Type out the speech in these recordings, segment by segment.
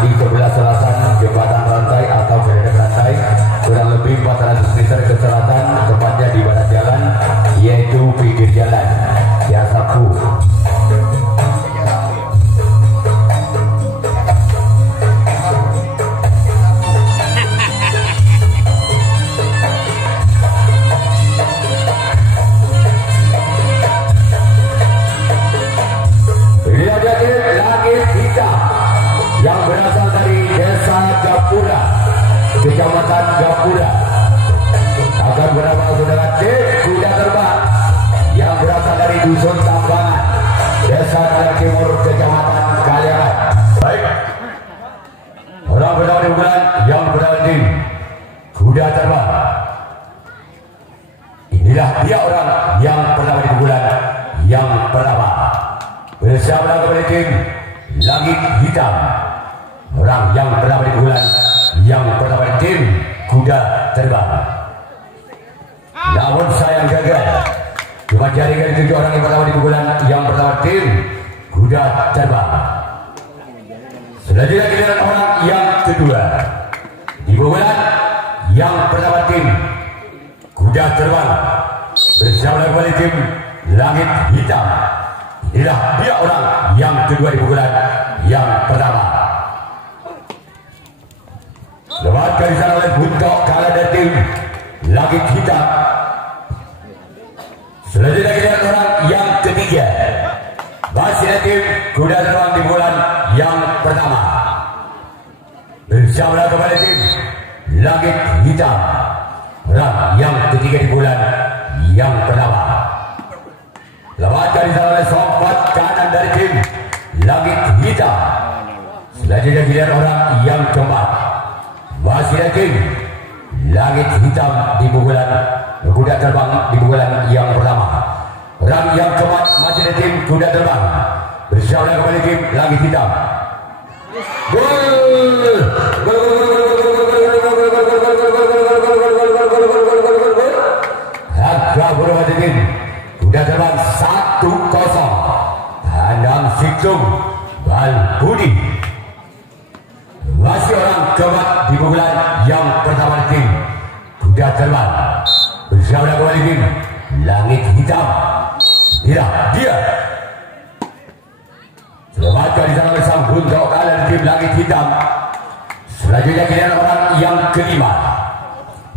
di sebelah selatan jembatan rantai atau jembatan rantai, kurang lebih 400 meter ke selatan, tepatnya di barat jalan, yaitu pinggir jalan Yasaku. Yang berasal dari Desa Gapura, Kecamatan Gapura, akan berawal dengan tim kuda terbang yang berasal dari Dusun Tambangan, Desa Kalian Timur, Kecamatan Kalian. Baik, orang bernama di bulan yang berasal tim kuda terbang. Inilah dia orang yang pertama di bulan yang pertama bersama dengan tim Langit Hitam. Orang yang pertama di bulan yang pertama tim kuda terbang. Namun sayang gagal, cuma jaringan 7 orang yang pertama di bulan yang pertama tim kuda terbang. Selanjutnya giliran orang yang kedua di bulan yang pertama tim kuda terbang bersama kembali tim Langit Hitam. Inilah dia orang yang kedua di bulan yang pertama. Lewat garisan oleh Buntok kalah dari tim Langit Hitam. Selanjutnya kita orang yang ketiga masih tim kuda terbang di bulan yang pertama bersama kembali tim Langit Hitam. Orang yang ketiga di bulan yang pertama. Lewat garisan oleh sompat kanan dari tim Langit Hitam. Selanjutnya kita orang yang keempat masih tim Langit Hitam di bulan kuda terbang di bulan yang pertama. Orang yang keempat masih tim kuda terbang bersama kembali tim Langit Hitam. Gol! Agak berubah tim kuda terbang 1-0. Tandang Sikung Bal Budi. Masih orang keempat di bulan yang pertama tim kuda terbang bersama kembali tim Langit Hitam. Dia selamatkan di sana oleh sang Buntok kalah tim Langit Hitam. Selanjutnya giliran orang yang kelima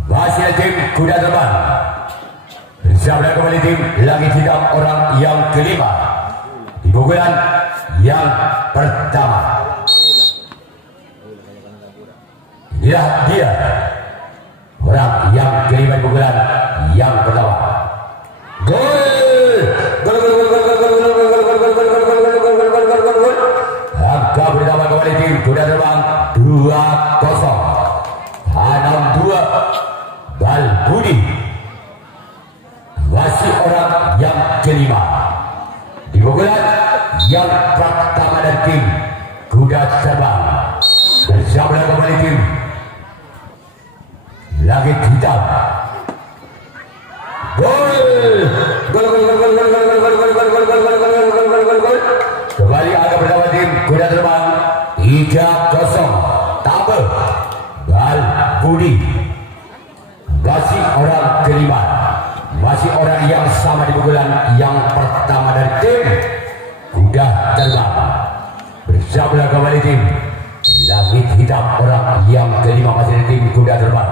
masih tim kuda terbang bersama kembali tim Langit Hitam. Orang yang kelima di bulan yang pertama. Dia orang yang kelima di bulan yang pertama. Gol! Angka bersama kembali tim kuda terbang 2-0. Tanam 2 Bal Budi. Masih orang yang kelima di bulan yang pertama dari tim kuda terbang bersama kembali tim Langit Hitam. Gol! Kembali agak bersama tim kuda terbang 3-0. Tabel Bal Budi. Masih orang kelima, masih orang yang sama di bulan yang pertama dari tim kuda terbang bersama kembali tim Langit Hitam. Orang yang kelima masih dari tim kuda terbang.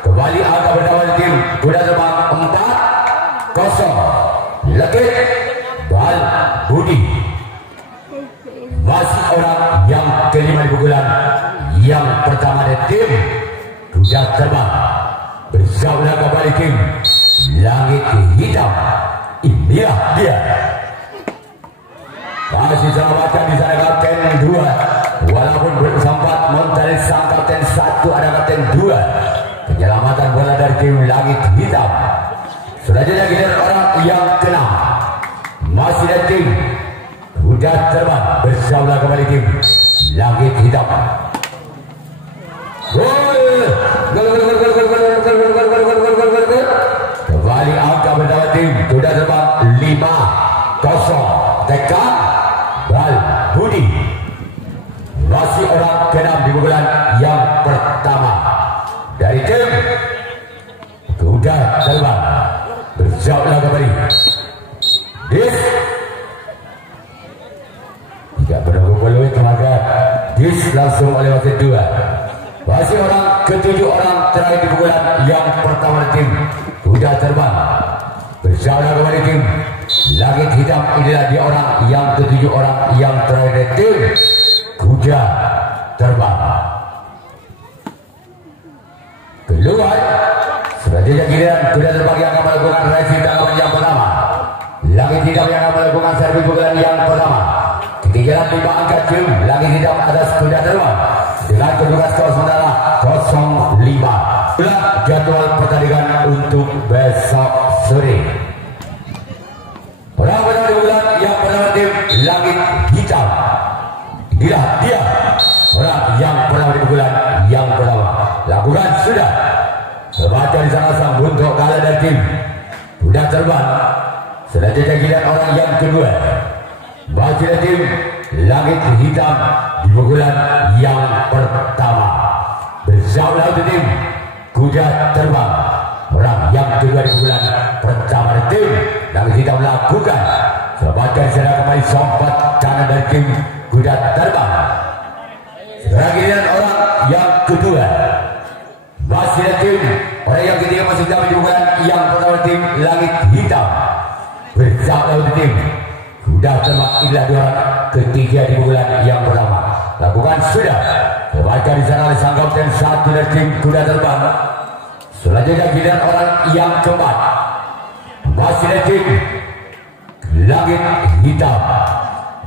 Kembali angka bersama tim kuda terbang 4-0. Langit Bal Budi. Masih orang yang kelima di bulan yang pertama dari tim kuda terbang bersama kembali tim Langit Hitam. Inilah dia. Masih selamatkan di sana kapten 2. Walaupun belum sempat mencari sang kapten 1, ada kapten 2. Penyelamatan bola dari tim Langit Hitam. Selanjutnya giliran orang yang ke-6 masih dari tim kuda terbang bersama kembali tim Langit Hitam. Kembali angka bersama tim kuda terbang 5-0 tekan Bal Budi. Masih orang ke-6 di pukulan yang pertama dari tim kuda terbang. Berjauhlah kembali Dis tidak menunggu peluit tenaga Dis langsung oleh wasit 2. Masih orang ke-7 orang terakhir di pukulan yang pertama tim kuda terbang. Berjauhlah kembali tim Langit Hitam. Inilah dia orang yang ke-7 orang yang terakhir tim kuda terbang. Keluar selanjutnya giliran kuda terbang yang akan melakukan racing tanggapan yang pertama. Langit Hitam yang akan melakukan servis pukulan yang pertama. Ketinggalan 5 angka tim Langit Hitam atas kuda terbang dengan kedudukan skor sementara 0-5. Itulah jadwal pertandingan untuk besok sore. Orang pertama di bulan yang pertama tim Langit Hitam. Inilah dia orang yang pertama di bulan yang pertama. Lakukan sudah. Sebaca di sana sang untuk kalah dari tim kuda terbang. Selanjutnya giliran orang yang kedua. Masih dari tim Langit Hitam di pukulan yang pertama. Bersaulah untuk tim kuda terbang. Orang yang kedua di pukulan pertama dari tim Langit Hitam lakukan. Sebaca di sana kembali sompat kanan dari tim kuda terbang. Sekarang giliran orang yang kedua. Masih ada tim orang yang ketiga masih dapat di pukulan yang pertama tim Langit Hitam. Bersama untuk tim kuda terbang. Inilah dua orang ketiga di pukulan yang pertama. Lakukan sudah. Terbaca di sana oleh sang kapten 1 dari tim kuda terbang. Selanjutnya giliran orang yang keempat. Masih ada tim Langit Hitam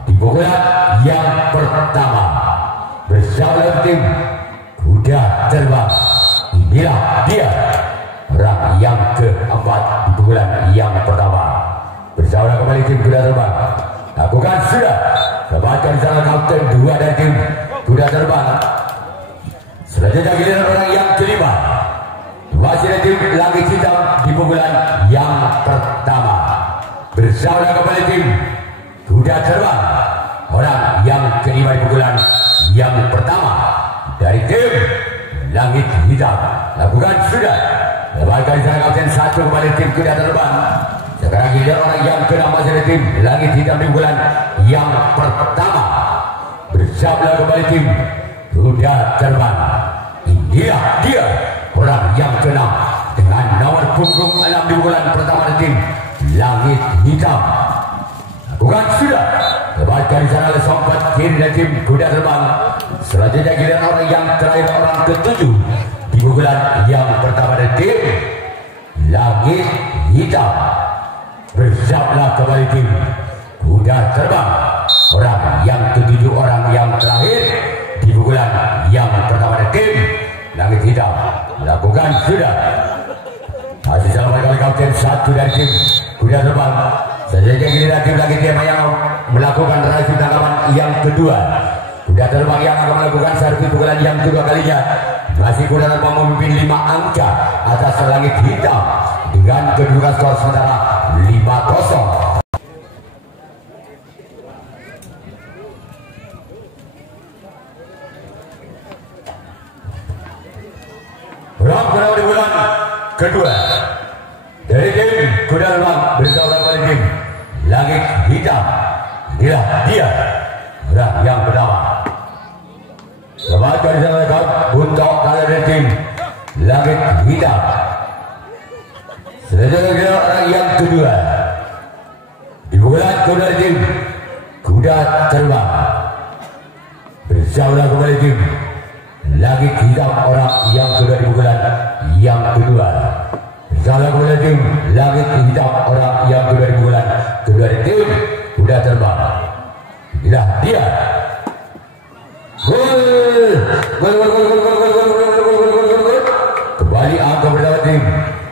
di pukulan yang pertama. Bersama tim kuda terbang. Inilah dia orang yang keempat di pukulan yang pertama. Bersama kembali tim kuda terbang. Lakukan sudah. Terbaca di sana kapten 2 dari tim kuda terbang. Selanjutnya giliran orang yang kelima. Masih ada tim Langit Hitam di pukulan yang pertama. Bersama kembali tim kuda terbang. Orang yang kelima di pukulan yang pertama dari tim Langit Hitam. Lakukan sudah. Terbaca di sana kapten 1 kembali tim kuda terbang. Sekarang giliran orang yang ke-6 masih ada tim Langit Hitam di bulan yang pertama. Bersablah kembali tim kuda terbang. Inilah dia orang yang ke-6 dengan nomor punggung 6 di bulan pertama dari tim Langit Hitam. Lakukan sudah. Terbaca di sana oleh sompat kiri dari tim kuda terbang. Selanjutnya giliran orang yang terakhir orang ke-7 di bulan yang pertama dari tim Langit Hitam. Bersablah kembali tim kuda terbang. Orang yang ke-7 orang yang terakhir di pukulan yang pertama dari tim Langit Hitam. Lakukan sudah. Masih sama kali kapten 1 dari tim kuda terbang. Selanjutnya giliran tim Langit Hitam yang melakukan racing tanggapan yang kedua. Kuda terbang yang akan melakukan servis pukulan yang kedua kalinya. Masih kuda terbang memimpin 5 angka atas Langit Hitam dengan kedudukan skor sementara 5-0. Orang pertama di bulan kedua dari tim kuda terbang bersama kembali tim Langit Hitam. Inilah dia orang yang pertama. Selamat dari sana untuk kalah dari tim Langit Hitam. Selanjutnya orang yang kedua di bulan kuda tim kuda terbang. Bersama kembali tim Langit Hitam orang yang kedua di bulan yang kedua. Bersama kembali tim Langit Hitam orang yang kedua di bulan kedua di tim kuda terbang. Inilah dia. Gol. Kembali angka bersama tim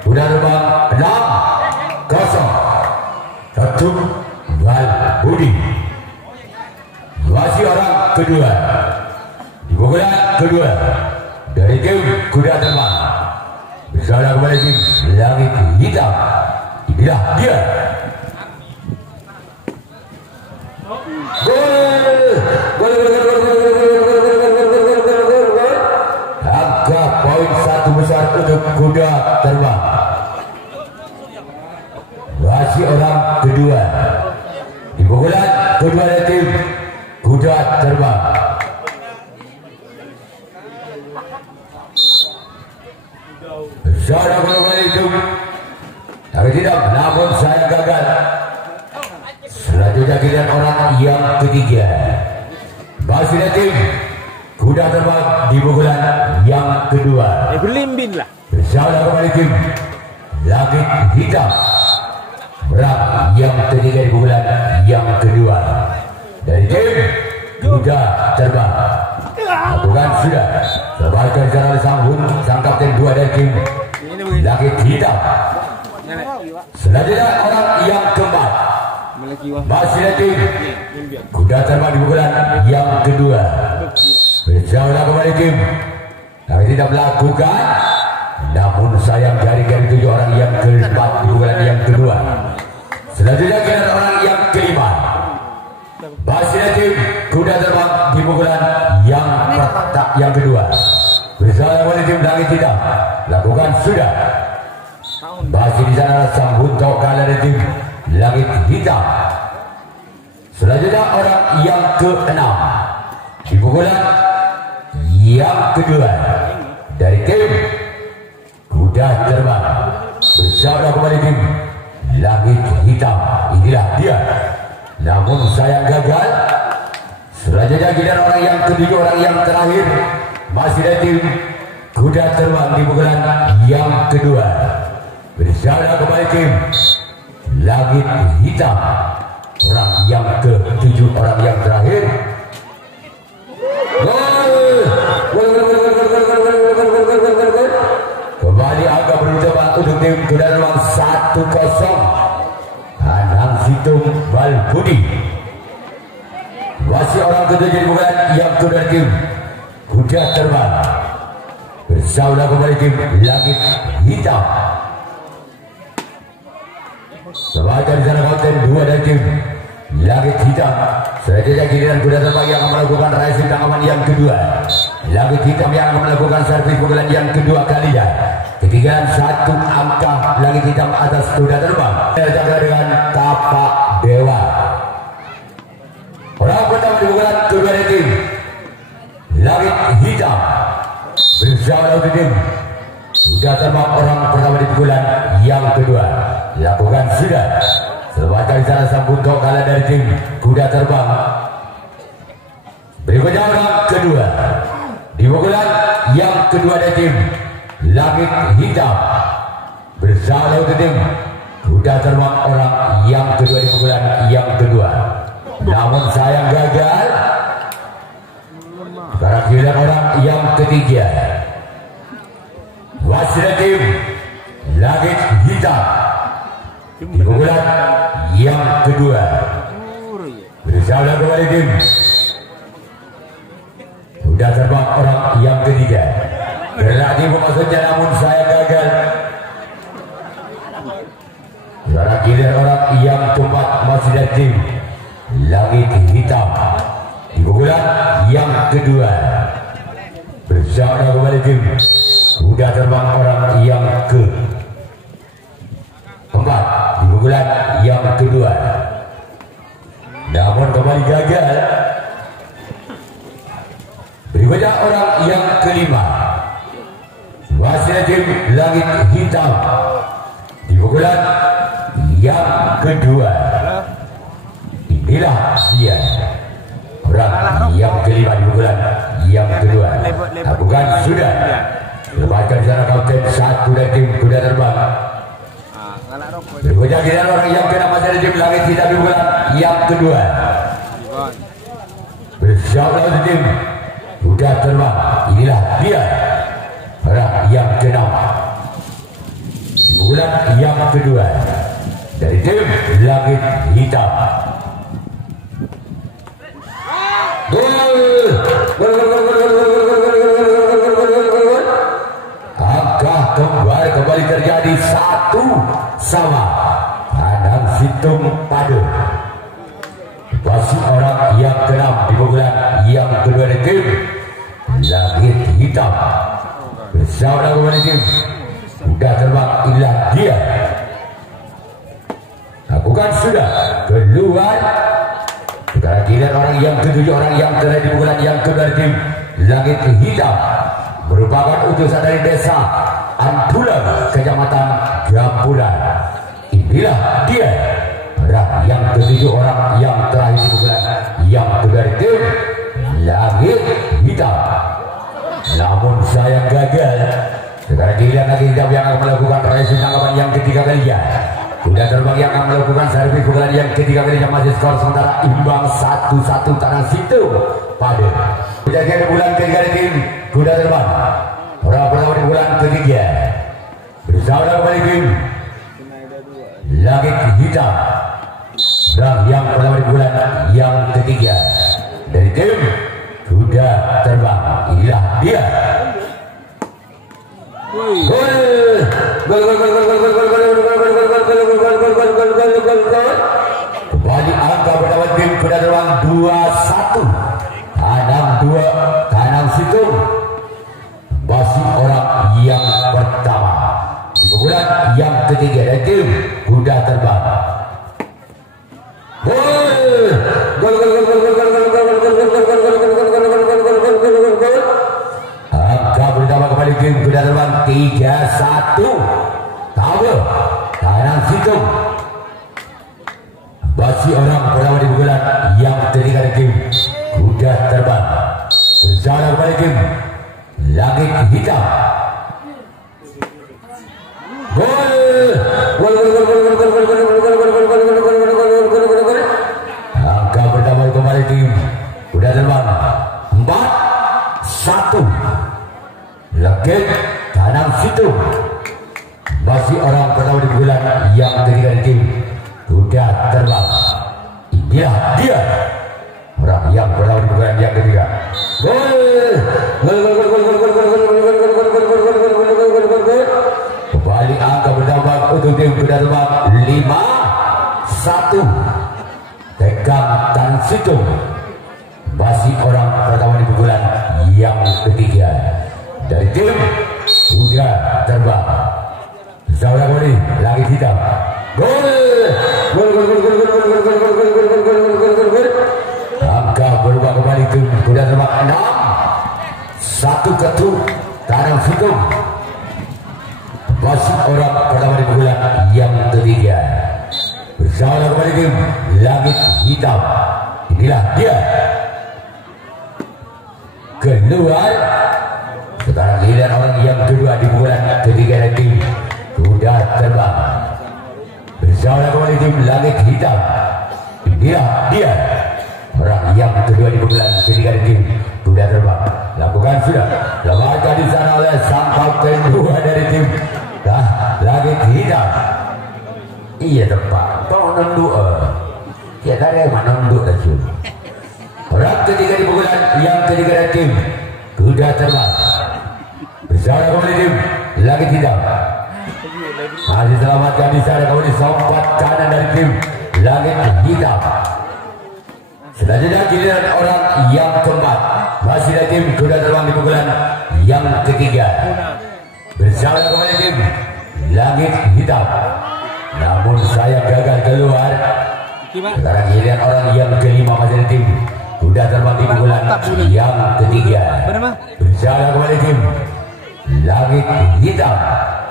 kuda terbang 6-0. Satu Bal Budi. Masih orang kedua di pukulan kedua dari tim kuda terbang. Bersama kembali tim Langit Hitam. Inilah dia. Angka poin 1 besar untuk kuda terbang. Masih orang kedua. Di pukulan kedua dari tim kuda terbang. Saudara itu, tapi tidak, namun saya gagal. Selanjutnya giliran orang yang ketiga. Masih dari tim kuda terbang di pukulan yang kedua. Berlimbin lah. Saudara kembali tim langit hitam. Berang yang ketiga di bulan yang kedua dari tim kuda terbang. Lakukan sudah terbaikkan secara sang kapten 2 dari tim langit hitam. Selanjutnya orang yang keempat. Masih dari tim kuda terbang di bulan yang kedua. Bersama kembali tim langit hitam melakukan. Namun sayang dari 7 orang yang keempat di bulan yang kedua. Selanjutnya kita orang yang kelima. Masih tim kuda terbang di pukulan yang kedua. Bersama tim langit hitam. Lakukan sudah. Masih di sana sang buntok kalah dari tim langit hitam. Selanjutnya orang yang keenam di pukulan yang kedua dari tim kuda terbang. Bersama kembali tim langit hitam. Inilah dia. Namun sayang gagal. Selanjutnya giliran orang yang kedua, orang yang terakhir. Masih dari tim kuda terbang di pukulan yang kedua. Bersama kembali tim langit hitam. Orang yang ke-7, orang yang terakhir. Kembali angka berubah untuk tim kuda terbang 1-0. Anang Situng Balbudi. Masih orang ketujuh bukan yang kedua tim kuda terbang. Bersama kembali tim langit hitam. Sebagai di sana kapten 2 dari tim langit hitam. Selanjutnya giliran kuda terbang yang akan melakukan racing tangkapan yang kedua. Langit hitam yang akan melakukan servis pukulan yang kedua kalinya. Ketinggalan 1 angka langit hitam atas kuda terbang. Terjaga dengan tapak dewa. Orang pertama di pukulan kedua dari tim langit hitam. Bersama dengan tim kuda terbang orang pertama di pukulan yang kedua. Lakukan sudah. Selamatkan di sana sang buntok kalah dari tim kuda terbang. Berikutnya orang kedua di pukulan yang kedua dari tim langit hitam. Bersama dengan tim kuda terbang orang yang kedua di pukulan yang kedua. Namun sayang gagal. Sekarang giliran orang yang ketiga. Masih tim langit hitam di pukulan yang kedua. Bersama kembali tim kuda terbang orang yang ketiga. Berlatih maksudnya, namun saya gagal. Sekarang giliran orang yang keempat. Masih dari tim langit hitam di pukulan yang kedua. Bersama kembali tim kuda terbang orang yang keempat di pukulan yang kedua. Namun kembali gagal. Berikutnya orang yang kelima. Masih tim langit hitam di pukulan yang kedua. Inilah dia orang yang kelima di pukulan yang kedua. Lakukan sudah. Lepaskan secara kapten 1 dari tim kuda terbang. Berikutnya giliran orang yang kena masih dari tim langit hitam di pukulan yang kedua. Bersama dengan tim kuda terbang. Inilah dia orang yang kena di pukulan yang kedua dari tim langit hitam. Angka kembali terjadi 1-1. Situng Padu. Basi orang yang keenam di pukulan yang kedua dari tim Langit Hitam. Bersama kembali tim sudah terbang ilah dia. Lakukan sudah keluar. Sekarang giliran orang yang ketujuh, orang yang terakhir di pukulan yang kedua dari tim Langit Hitam, merupakan utusan dari desa Antulan, Kecamatan Gambulan. Inilah dia orang yang ketujuh, orang yang terakhir di pukulan yang kedua dari tim Langit Hitam. Namun sayang gagal. Sekarang giliran Langit Hitam yang akan melakukan racing tanggapan yang ketiga kalinya. Kuda terbang yang akan melakukan servis pukulan yang ketiga kalinya, masih skor sementara imbang 1-1 Tanah Situng Padu. Kejadian bulan ketiga dari tim kuda terbang. Orang pertama di bulan ketiga bersama kembali tim Langit Hitam. Dan yang pertama di bulan yang ketiga dari tim kuda terbang. Inilah dia. Kembali angka berdapat tim kuda terbang 2-1. Tanah Situng. Basi orang yang pertama di pukulan yang ketiga dari tim kuda terbang. Angka bertambah kembali tim kuda terbang 3-1. Tahu Tanah Situng. Basi orang pertama di pukulan yang ketiga dari tim kuda terbang. Bersama kembali tim Langit Hitam. Angka bertambah kembali tim kuda terbang 4-1. Langit Tanah Situng. Masih orang pertama di bulan yang ketiga di tim kuda terbang. Inilah dia orang yang pertama di bulan yang ketiga. Kembali angka bertambah untuk tim kuda terbang 5-1. Tegang Tanah Situng. Masih orang pertama di bulan yang ketiga dari tim kuda terbang. Saudara kembali Langit Hitam. Angka berubah kembali tim kuda terbang 6-1 Tanah Situng. Masih orang pertama di bulan yang ketiga. Bersama kembali tim Langit Hitam. Inilah dia. Keluar. Sekarang giliran orang yang kedua di bulan ketiga dari tim kuda terbang. Bersama kembali tim Langit Hitam. Inilah dia orang yang kedua di bulan ketiga dari tim kuda terbang. Lakukan sudah. Lemahkan di sana oleh sang kapten dua dari tim Langit Hitam. Iya tepat. Kau nunduk. Ya dari mana nunduk aja. Orang ketiga di bulan yang ketiga dari tim kuda terbang. Bersama kembali tim Langit Hitam. Masih selamatkan di sana kembali sompat kanan dari tim Langit Hitam. Selanjutnya giliran orang yang keempat. Masih dari tim kuda terbang di pukulan yang ketiga. Bersama kembali tim Langit Hitam. Namun saya gagal keluar. Sekarang giliran orang yang kelima masih dari tim kuda terbang di pukulan yang ketiga. Bersama kembali tim Langit Hitam.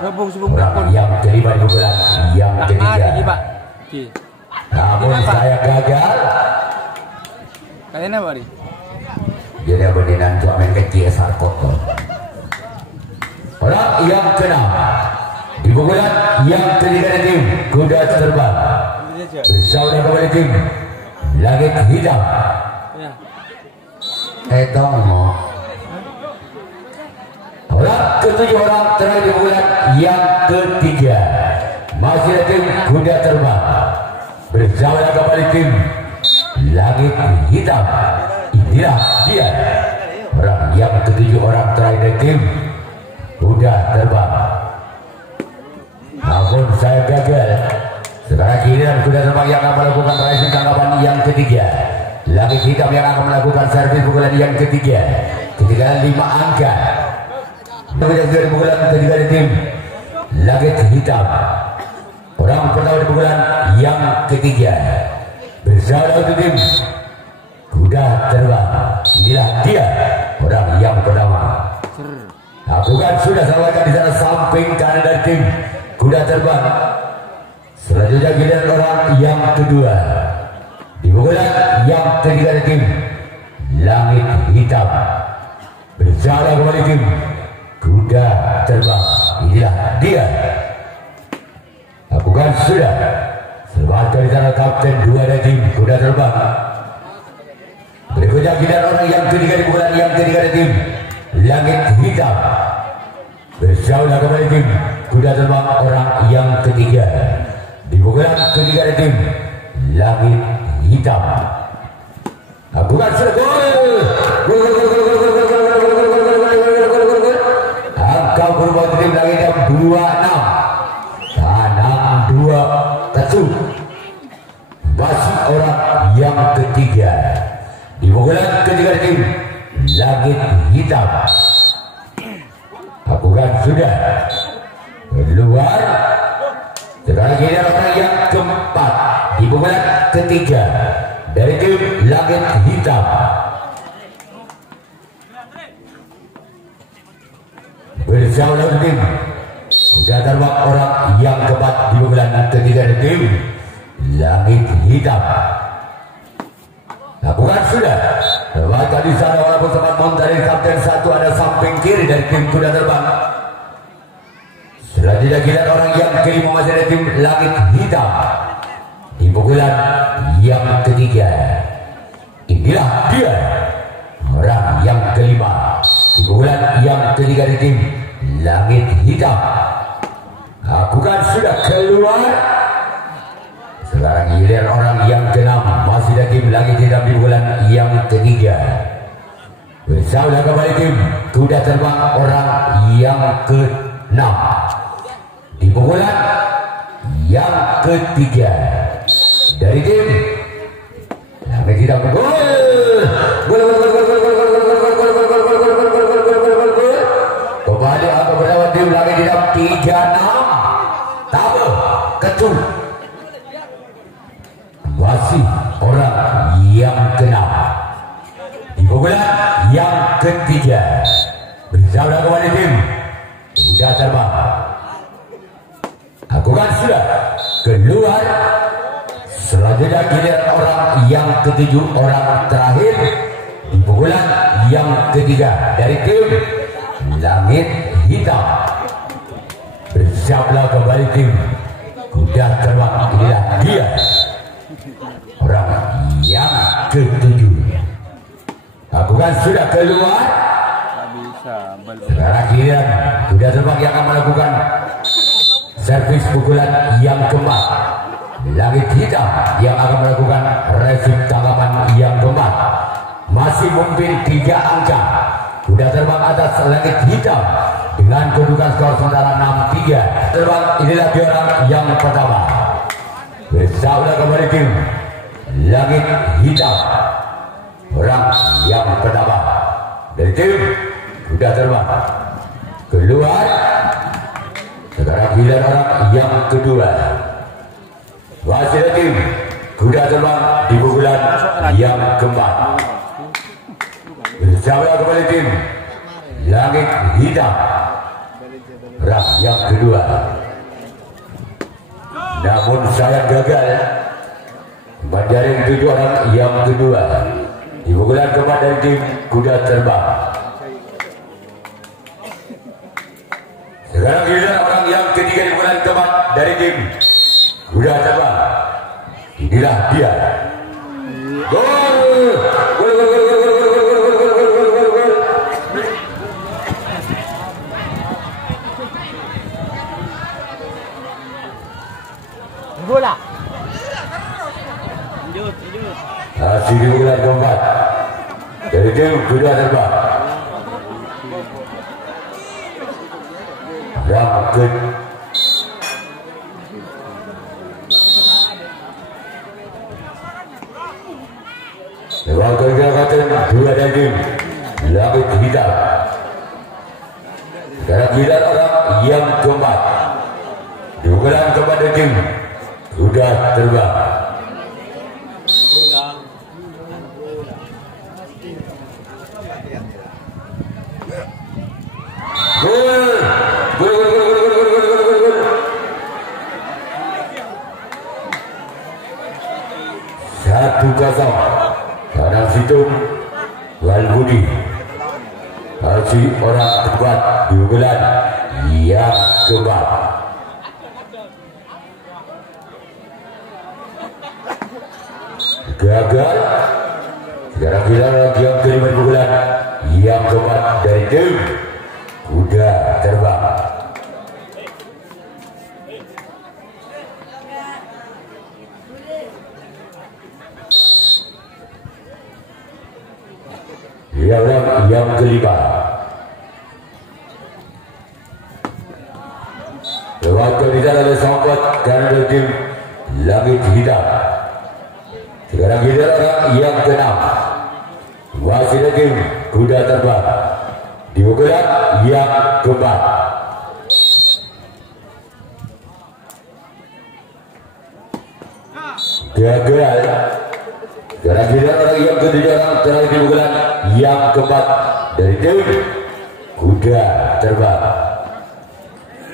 Orang yang kelima di pukulan yang ketiga. Namun saya gagal. Kalian apa nih? Jadi berinan untuk main kecil sarkot. Orang yang keenam di pukulan yang ketiga dari tim kuda terbang. Bersama kembali tim Langit Hitam. Tolong. Orang ketujuh, orang terakhir di bulan yang ketiga. Masih ada tim kuda terbang. Bersama kembali tim Langit Hitam. Inilah dia orang yang ketujuh, orang terakhir di tim kuda terbang. Namun saya gagal. Sekarang giliran kuda terbang yang akan melakukan racing tangkapan yang ketiga. Langit hitam yang akan melakukan servis pukulan yang ketiga. Ketinggalan 5 angka. Dari pukulan ketiga dari tim Langit hitam. Orang pertama di pukulan yang ketiga. Bersama untuk tim kuda terbang. Inilah dia orang yang pertama. Lakukan sudah salahkan di sana samping kanan dari tim kuda terbang. Selanjutnya giliran orang yang kedua di pukulan yang ketiga dari tim Langit hitam. Berjalan kembali tim kuda terbang. Inilah dia. Lakukan sudah. Selamat dari sana kapten 2 dari tim kuda terbang. Berikutnya giliran orang yang ketiga di pukulan yang ketiga dari tim Langit hitam. Berjalan kembali tim kuda terbang orang yang ketiga. Di pukulan ketiga dari tim Langit hitam. Lakukan sudah gol. Angka berubah tim Langit hitam 26. Tanam 2 ketu. Masih orang yang ketiga. Di pukulan ketiga dari tim Langit hitam. Lakukan sudah. Keluar. Sekarang giliran orang yang keempat di pukulan ketiga dari tim Langit hitam. Bersama dengan tim kuda terbang orang yang keempat di pukulan ketiga dari tim Langit hitam. Lakukan sudah. Terbaca di sana walaupun sempat dari kapten 1 ada samping kiri dari tim kuda terbang. Selanjutnya giliran orang yang kelima masih dari tim Langit hitam di pukulan yang ketiga. Inilah dia orang yang kelima di pukulan yang ketiga dari tim Langit hitam. Lakukan sudah keluar. Sekarang giliran orang yang keenam masih dari tim Langit hitam di pukulan yang ketiga. Bersama kembali tim kuda terbang orang yang ke-6 di pukulan yang ketiga dari tim Langit hitam. Gol. Kembali angka bersama tim Langit hitam 36. Tabe ketu. Masih orang yang keenam di pukulan yang ketiga. Bersama kembali tim kuda terbang. Lakukan sudah keluar. Selanjutnya giliran orang yang ketujuh, orang terakhir di pukulan yang ketiga dari tim Langit hitam. Bersiaplah kembali tim kuda terbang. Inilah dia orang yang ketujuh. Lakukan sudah keluar. Sekarang giliran kuda terbang yang akan melakukan servis pukulan yang keempat. Langit hitam yang akan melakukan resip tangkapan yang keempat. Masih memimpin 3 angka. Kuda terbang atas Langit hitam dengan kedudukan skor sementara 6-3. Terbang inilah dia orang yang pertama. Bersama kembali tim Langit hitam. Orang yang pertama dari tim kuda terbang. Keluar. Sekarang giliran orang yang kedua. Masih tim kuda terbang di pukulan yang keempat. Bersama kembali tim Langit hitam. Orang yang kedua. Namun sayang gagal. Menjaring 7 orang yang kedua di pukulan keempat dari tim kuda terbang. Sekarang giliran orang yang ketiga di pukulan keempat dari tim kuda terbang. Inilah dia. Gol. Gol, gol, gol, gol, gol, gol, gol, gol, gol, gol, gol. Bola. Masih di pukulan keempat dari tim kuda terbang. Yang Lewat gerakan dua daging langit hitam. Sekarang giliran orang yang keempat. Diukuran keempat daging sudah terbang. Gol. 1-0. Tanah Situng Walbudi masih orang terkuat di unggulan yang keempat. Gagal. Sekarang kita yang kelima di unggulan yang keempat dari tim udah terbang. Yang kelima. Lewat kebijakan oleh Songkot dan tim langit hitam. Sekarang kita orang yang keenam. Masih tim kuda terbang. Di unggulan yang keempat. Gagal. Sekarang kita orang yang ketujuh orang terakhir di unggulan yang keempat dari tim kuda terbang.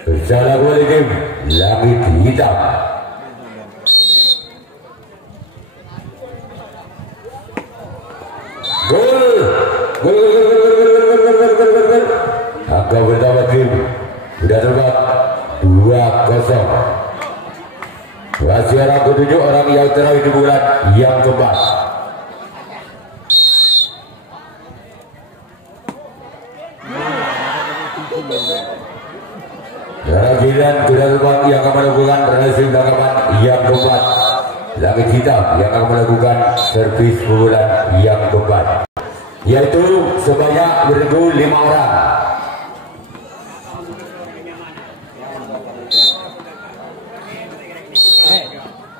Assalamualaikum langit hitam. Gol. Angka pertama tim kuda terbang 2-0. Masih orang ketujuh orang yang terakhir di unggulan yang keempat. Giliran kuda terbang yang akan melakukan berhasil tangkapan yang keempat. Langit hitam yang akan melakukan servis pukulan yang keempat, yaitu sebanyak beregu 5 orang.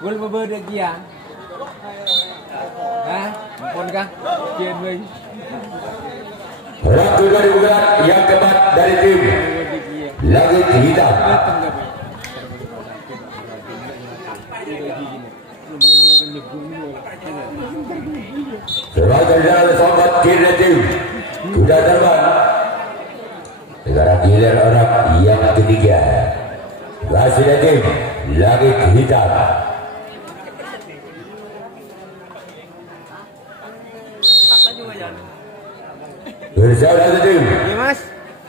Gol berbeda kia. Hah? Ampun kah? Kian weh. Orang kedua di unggulan yang keempat dari tim langit hitam. Sebagai jalan sobat kiri tim sudah terbang. Sekarang giliran orang yang ketiga. Masih tim langit hitam. Bersama tim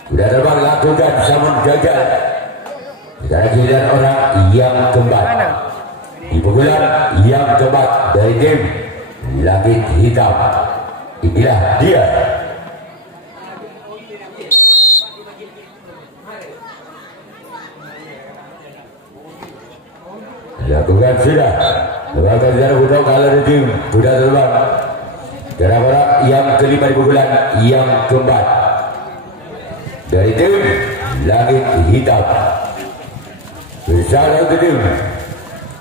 sudah terbang lakukan samun gagal. Sekarang giliran orang yang keempat. Di pukulan yang keempat dari tim langit hitam. Inilah dia. Lakukan sudah. Lakukan secara budak kalau di tim sudah terbang. Sekarang orang yang kelima di pukulan yang keempat dari tim langit hitam. Bersama tim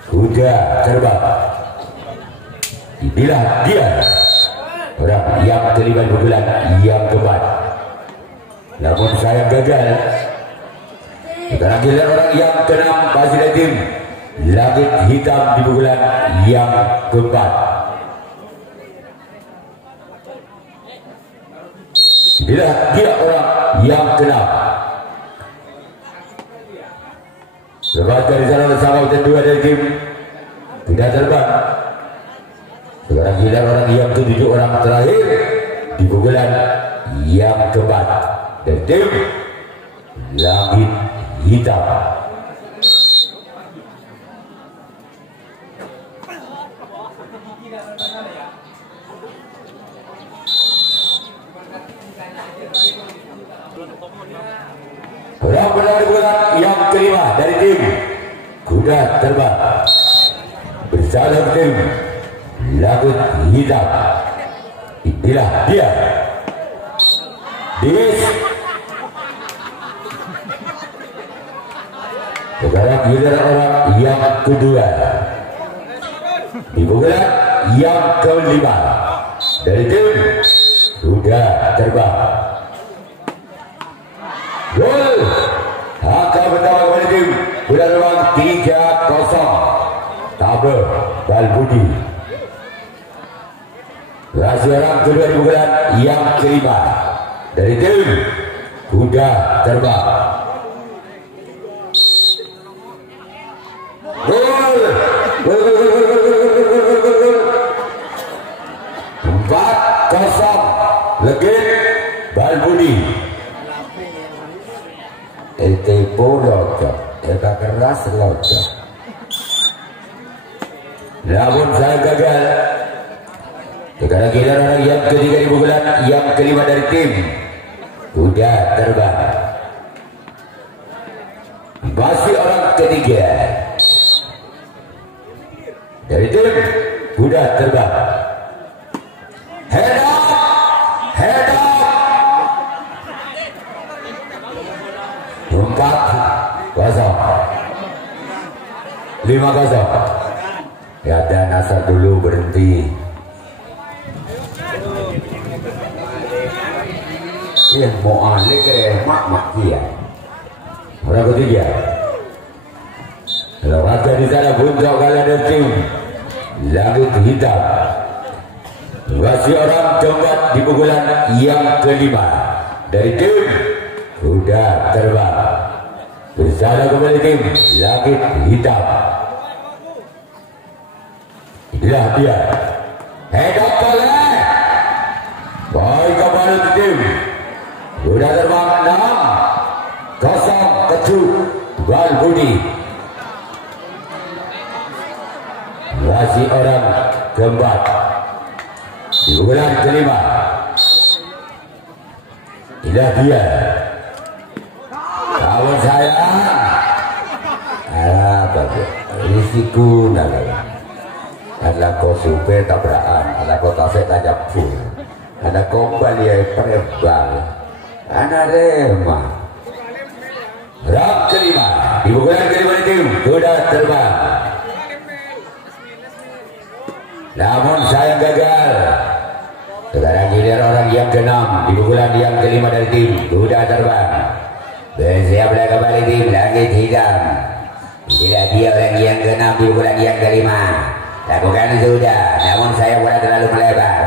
kuda terbang. Inilah dia orang yang kelima di pukulan yang keempat. Namun sayang gagal. Sekarang giliran orang yang keenam masih dari tim langit hitam di pukulan yang keempat. Inilah dia orang yang keenam. Sebagai dari sana bersama kedua dari tim tidak terbang. Sekarang giliran orang yang ketujuh orang terakhir di pukulan yang keempat dari tim langit hitam. Orang berada di bulan yang kelima dari tim kuda terbang bersama tim langit hitam. Inilah dia. Dis. Sekarang giliran orang yang kedua di bulan yang kelima. dari tim kuda terbang. Gol. Angka pertama kepada tim kuda terbang 3-0. Tabel Balbudi. Berhasil orang kedua di pukulan yang kelima dari tim kuda terbang. Gol. 4-0 Legit Balbudi. Etipo locok, eka keras locok. Namun saya gagal. Sekarang giliran orang yang ketiga di pukulan yang kelima dari tim kuda terbang. Masih orang ketiga dari tim kuda terbang. Head up, head up. 4-0, 5-0. Ya, dan asal dulu berhenti. Iya, mau alik mak dia. Orang ketiga. Lewat di sana puncak kalian dari tim Langit Hitam. Masih orang keempat di pukulan yang kelima dari tim kuda terbang. Bersama kembali tim Langit Hitam. Inilah dia. Head up oleh. Baik kembali tim kuda terbang 6-0 Kecut Balbudi. Masih orang keempat di bulan kelima. Inilah dia. Kawan saya. Apa tuh? Risiko naga. Ada kau super tabrakan, ada kau tasik tajam full, ada kau balik perebang, ada remah. Rak kelima, di bulan kelima tim sudah terbang. Namun saya gagal. Sekarang giliran orang yang keenam di bulan yang kelima dari tim sudah terbang. Bersiaplah kembali tim Langit Hitam. Inilah dia orang yang keenam di bulan yang kelima. Lakukan sudah, namun saya bukan terlalu melebar.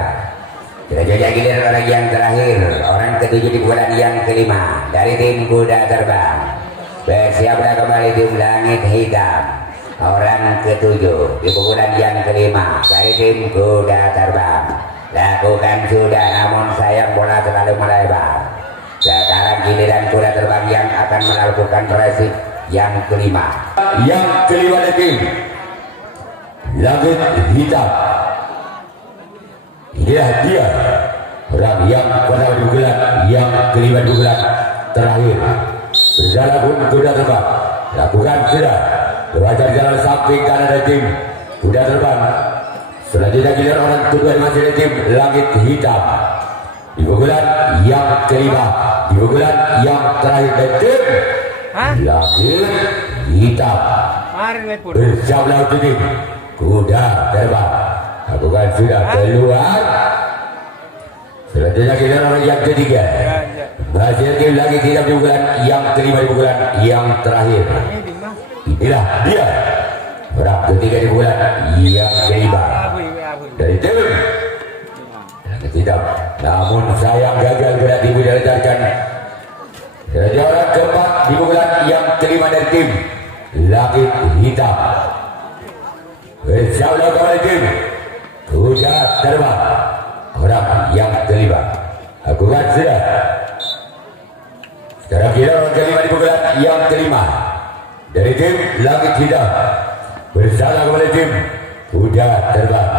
Selanjutnya giliran orang yang terakhir, orang ketujuh di bulan yang kelima dari tim kuda terbang. Bersiaplah kembali tim Langit Hitam. Orang ketujuh di bulan yang kelima dari tim kuda terbang. Lakukan sudah, namun saya bola terlalu melebar. Sekarang giliran kuda terbang yang akan melakukan resip yang kelima. Yang kelima dari tim Langit Hitam. Inilah dia orang yang pada bulan yang kelima bulan terakhir. Berjalan pun kuda terbang. Lakukan sudah. Berwajar jalan samping kanan dari tim kuda terbang. Selanjutnya giliran orang kedua masih dari tim Langit Hitam. Di bulan yang kelima, di bulan yang terakhir dari tim Langit Hitam. Bersiaplah untuk tim kuda terbang. Lakukan sudah keluar. Selanjutnya giliran orang yang ketiga. Masih tim Langit Hitam di bulan yang kelima, di bulan yang terakhir. Inilah dia orang ketiga di bulan yang kelima dari tim Langit Hitam. Namun sayang gagal berarti diletakkan. Jadi orang keempat di bulan yang kelima dari tim Langit Hitam. Bersiaplah kembali tim kuda terbang. Orang yang kelima. Lakukan sudah. Sekarang kita orang kelima di bulan yang kelima dari tim Langit Hitam. Bersama kembali tim kuda terbang.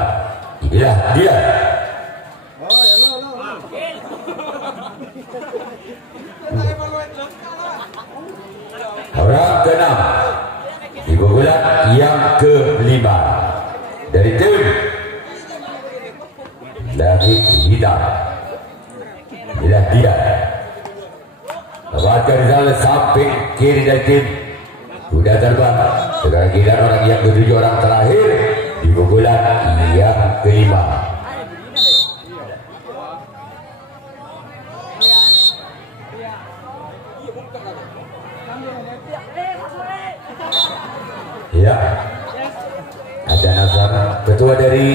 Inilah dia. Orang keenam di bulan yang kelima dari tim Langit Hitam. Inilah dia. Lewatkan jalan samping kiri dari tim kuda terbang. Sekarang giliran orang yang ketujuh, orang terakhir di bulan yang kelima. Ya, ada Nazar, ketua dari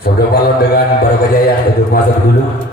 Saudara Palon dengan Barokah Jaya untuk masuk dulu.